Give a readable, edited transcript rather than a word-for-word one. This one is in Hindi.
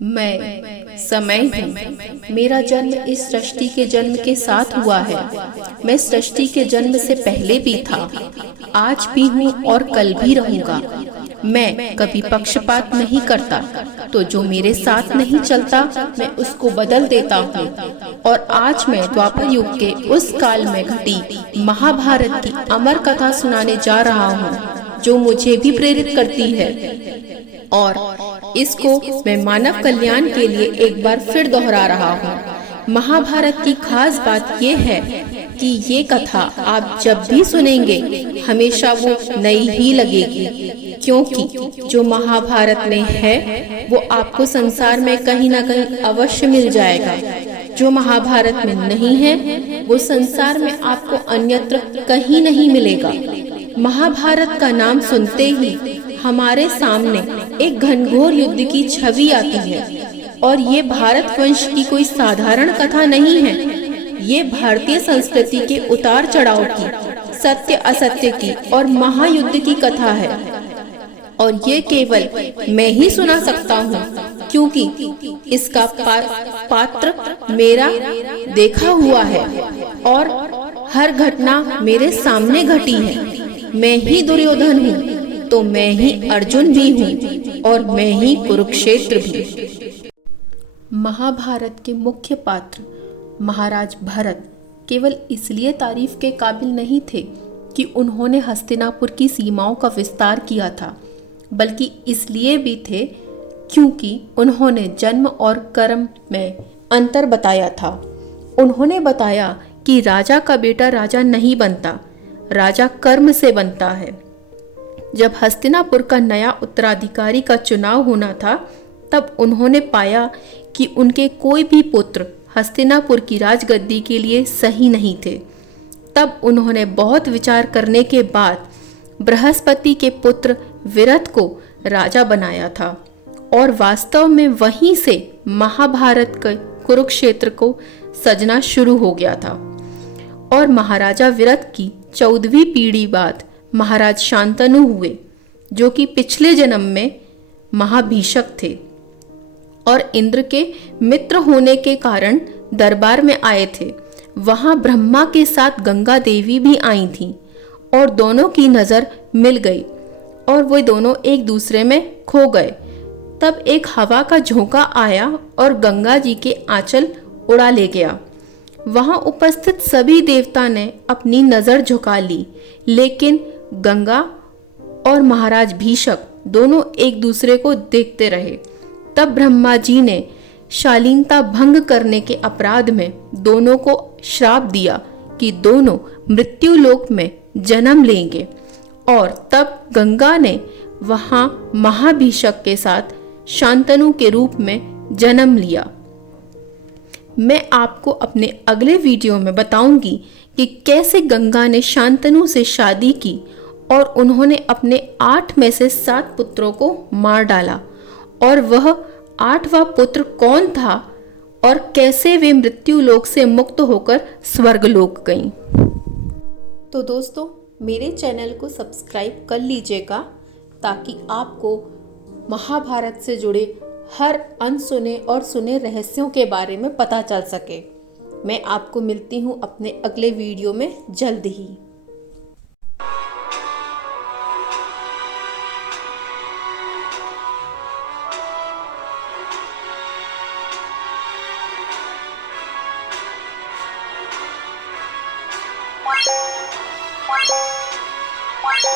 मैं समय हूँ। मेरा जन्म इस सृष्टि के जन्म के साथ हुआ है। मैं सृष्टि के जन्म से पहले भी था, आज भी हूँ और कल भी रहूंगा। मैं कभी पक्षपात नहीं करता, तो जो मेरे साथ नहीं चलता मैं उसको बदल देता हूँ। और आज मैं द्वापर युग के उस काल में घटी महाभारत की अमर कथा सुनाने जा रहा हूँ, जो मुझे भी प्रेरित करती है। और इसको मैं मानव कल्याण के लिए एक बार फिर दोहरा रहा हूँ। महाभारत की खास बात यह है कि ये कथा आप जब भी सुनेंगे हमेशा वो नई ही लगेगी, क्योंकि जो महाभारत में है वो आपको संसार में कहीं ना कहीं अवश्य मिल जाएगा। जो महाभारत में नहीं है वो संसार में आपको अन्यत्र कहीं नहीं मिलेगा। महाभारत का नाम सुनते ही हमारे सामने एक घनघोर युद्ध की छवि आती है। और ये भारत वंश की कोई साधारण कथा नहीं है, ये भारतीय संस्कृति के उतार चढ़ाव की, सत्य असत्य की और महायुद्ध की कथा है। और ये केवल मैं ही सुना सकता हूँ, क्योंकि इसका पात्र मेरा देखा हुआ है और हर घटना मेरे सामने घटी है। मैं ही दुर्योधन हूँ तो मैं ही अर्जुन भी हूँ और मैं ही कुरुक्षेत्र भी। महाभारत के मुख्य पात्र महाराज भरत केवल इसलिए तारीफ के काबिल नहीं थे कि उन्होंने हस्तिनापुर की सीमाओं का विस्तार किया था, बल्कि इसलिए भी थे क्योंकि उन्होंने जन्म और कर्म में अंतर बताया था। उन्होंने बताया कि राजा का बेटा राजा नहीं बनता, राजा कर्म से बनता है। जब हस्तिनापुर का नया उत्तराधिकारी का चुनाव होना था, तब उन्होंने पाया कि उनके कोई भी पुत्र हस्तिनापुर की राजगद्दी के लिए सही नहीं थे। तब उन्होंने बहुत विचार करने के बाद बृहस्पति के पुत्र विरथ को राजा बनाया था। और वास्तव में वहीं से महाभारत के कुरुक्षेत्र को सजना शुरू हो गया था। और महाराजा विरथ की 14वीं पीढ़ी बाद महाराज शांतनु हुए, जो कि पिछले जन्म में महाभीषक थे और इंद्र के मित्र होने के कारण दरबार में आए थे। वहां ब्रह्मा के साथ गंगा देवी भी आई थीं और दोनों की नजर मिल गई और वे दोनों एक दूसरे में खो गए। तब एक हवा का झोंका आया और गंगा जी के आंचल उड़ा ले गया। वहां उपस्थित सभी देवता ने अपनी नजर झुका ली, लेकिन गंगा और महाराज भीषक दोनों एक दूसरे को देखते रहे। तब ब्रह्मा जी ने शालीनता भंग करने के अपराध में दोनों को श्राप दिया कि दोनों मृत्यु लोक में जन्म लेंगे। और तब गंगा ने वहां महाभीषक के साथ शांतनु के रूप में जन्म लिया। मैं आपको अपने अगले वीडियो में बताऊंगी कि कैसे गंगा ने शांतनु से शादी की और उन्होंने अपने 8 में से 7 पुत्रों को मार डाला, और वह 8वां पुत्र कौन था और कैसे वे मृत्यु लोक से मुक्त होकर स्वर्गलोक गईं। तो दोस्तों, मेरे चैनल को सब्सक्राइब कर लीजिएगा ताकि आपको महाभारत से जुड़े हर अनसुने और सुने रहस्यों के बारे में पता चल सके। मैं आपको मिलती हूँ अपने अगले वीडियो में जल्द ही। What?